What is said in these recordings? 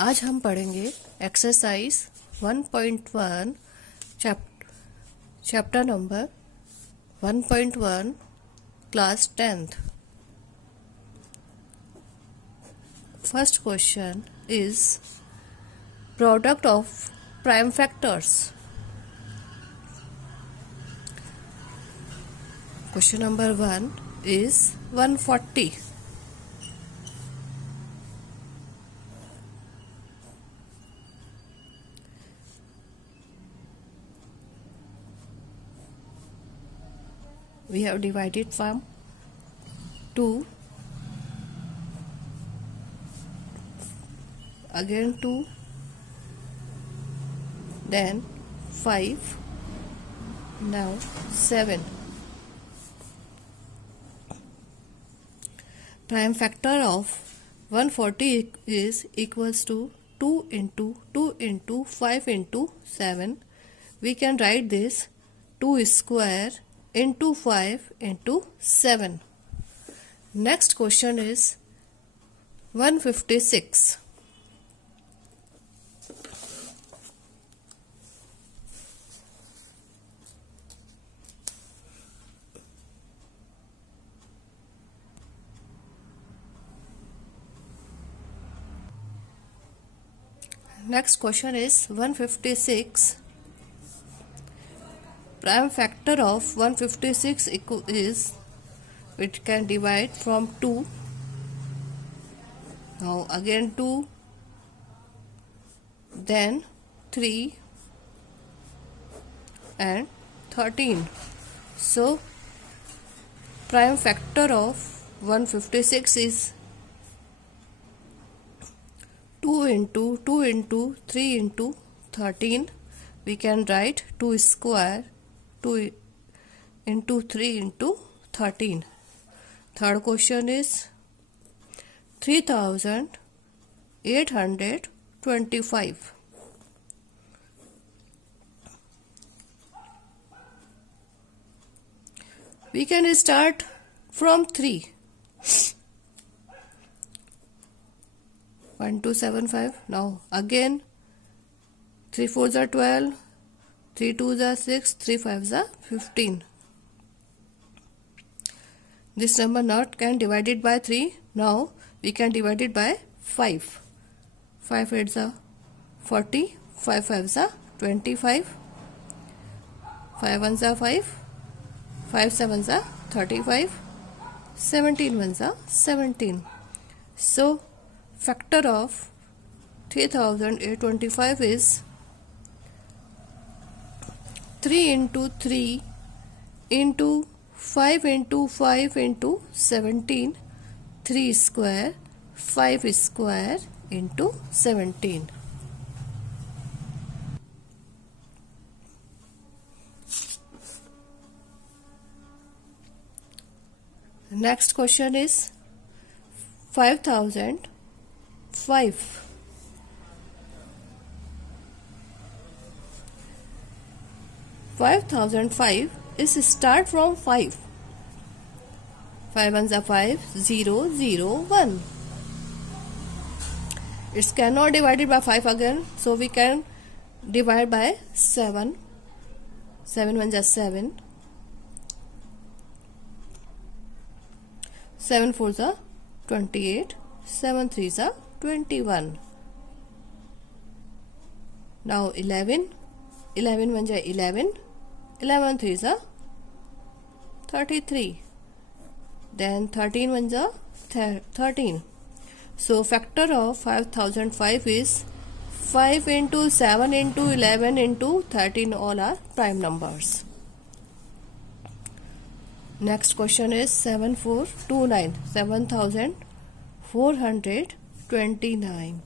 आज हम पढ़ेंगे exercise 1.1 chapter number 1.1 class 10th. First question is product of prime factors. Question number 1 is 140. We have divided from 2, again 2, then 5, now 7. Prime factor of 140 is equals to 2 into 2 into 5 into 7. We can write this 2 square into 5 into 7. Next question is 156. Next question is 156. Prime factor of 156 is, it can divide from 2. Now again 2, then 3 and 13. So prime factor of 156 is 2 into 2 into 3 into 13. We can write 2 square 2 into 3 into 13. Third question is 3825. We can start from 3. 1275. Now again 3 4s are 12, 3 2s are 6, 3 5s are 15. This number not can divide it by 3. Now we can divide it by 5. 5 8s are 40, 5 5s are 25, 5 1s are 5, 5 7s are 35, 17 1s are 17. So factor of 3825 is 3 into 3 into 5 into 5 into 17, 3 square, 5 square into 17. Next question is 5005. 5005 is start from 5. 5 1s are 5, 0 0 1. It cannot divide it by 5 again, so we can divide by 7. 7 1s are 7, 7 4s are 28, 7 3s are 21. Now 11, 11 1s are 11, 11 3s are 33. Then 13 1s are 13. So factor of 5005 is 5 into 7 into 11 into 13, all are prime numbers. Next question is 7429. 7429.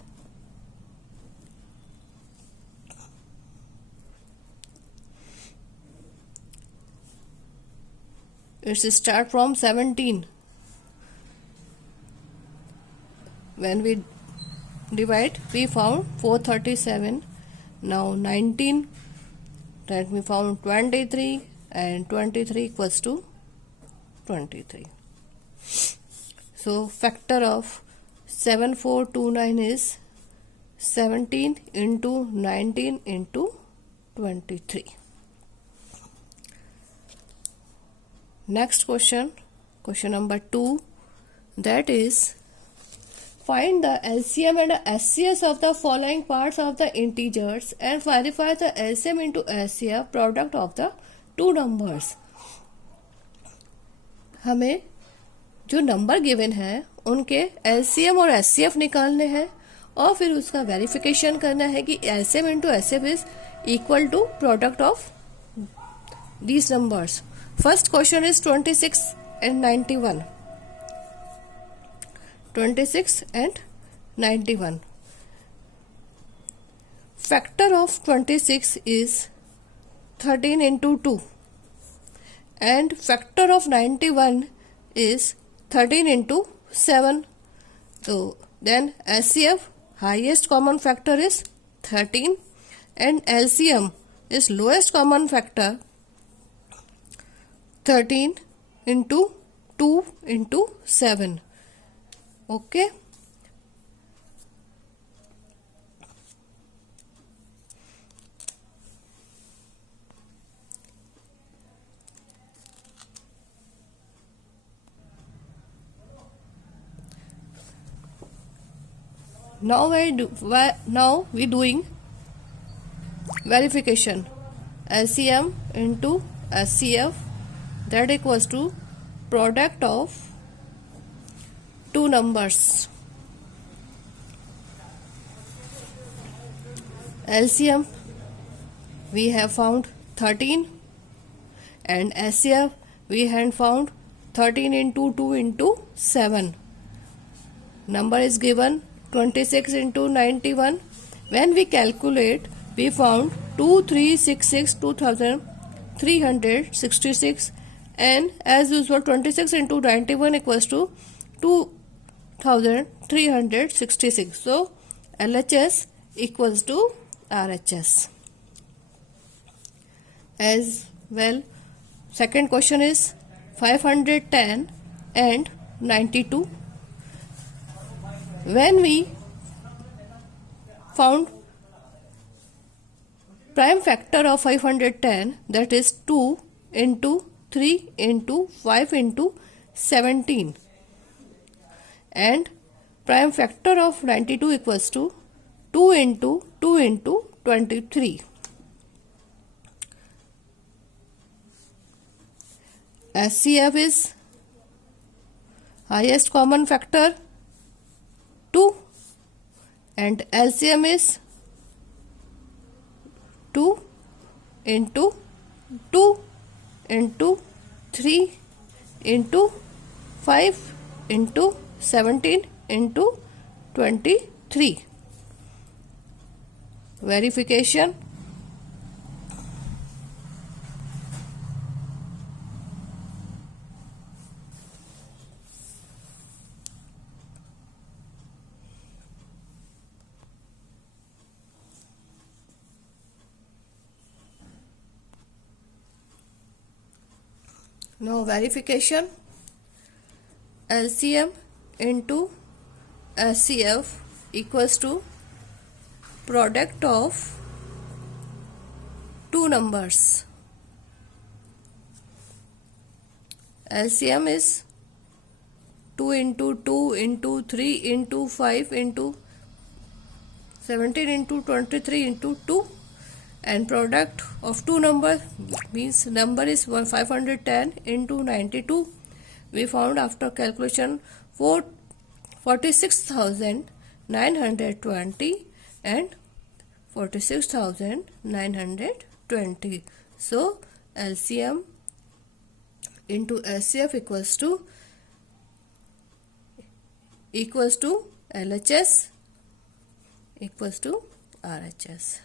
It's start from 17. When we divide, we found 437. Now 19. Then we found 23, and 23 equals to 23. So factor of 7429 is 17 into 19 into 23. Next question, question number 2, that is, find the LCM and SCS of the following parts of the integers and verify the LCM into SCF product of the two numbers. हमें जो number given है उनके LCM और SCF निकालने हैं और फिर उसका वेरिफिकेशन करना है कि LCM into SCF is equal to product of these numbers. First question is 26 and 91. 26 and 91. Factor of 26 is 13 into 2 and factor of 91 is 13 into 7. So then SCF highest common factor is 13 and LCM is lowest common factor 13 into 2 into 7. Okay. Now we doing verification. LCM into SCF, that equals to product of two numbers. LCM we have found 13 and SCF we had found 13 into 2 into 7. Number is given 26 into 91. When we calculate, we found 2366 and as usual 26 into 91 equals to 2366. So LHS equals to RHS. As well, second question is 510 and 92. When we found prime factor of 510, that is 2 into 3 into 5 into 17, and prime factor of 92 equals to 2 into 2 into 23. SCF is highest common factor 2 and LCM is 2 into 2 into 3 into 5 into 17 into 23. Verification. Now verification. LCM into SCF equals to product of two numbers. LCM is 2 into 2 into 3 into 5 into 17 into 23 into 2, and product of two numbers means number is 510 into 92. We found after calculation 46,920 and 46,920. So LCM into SCF equals to LHS equals to RHS.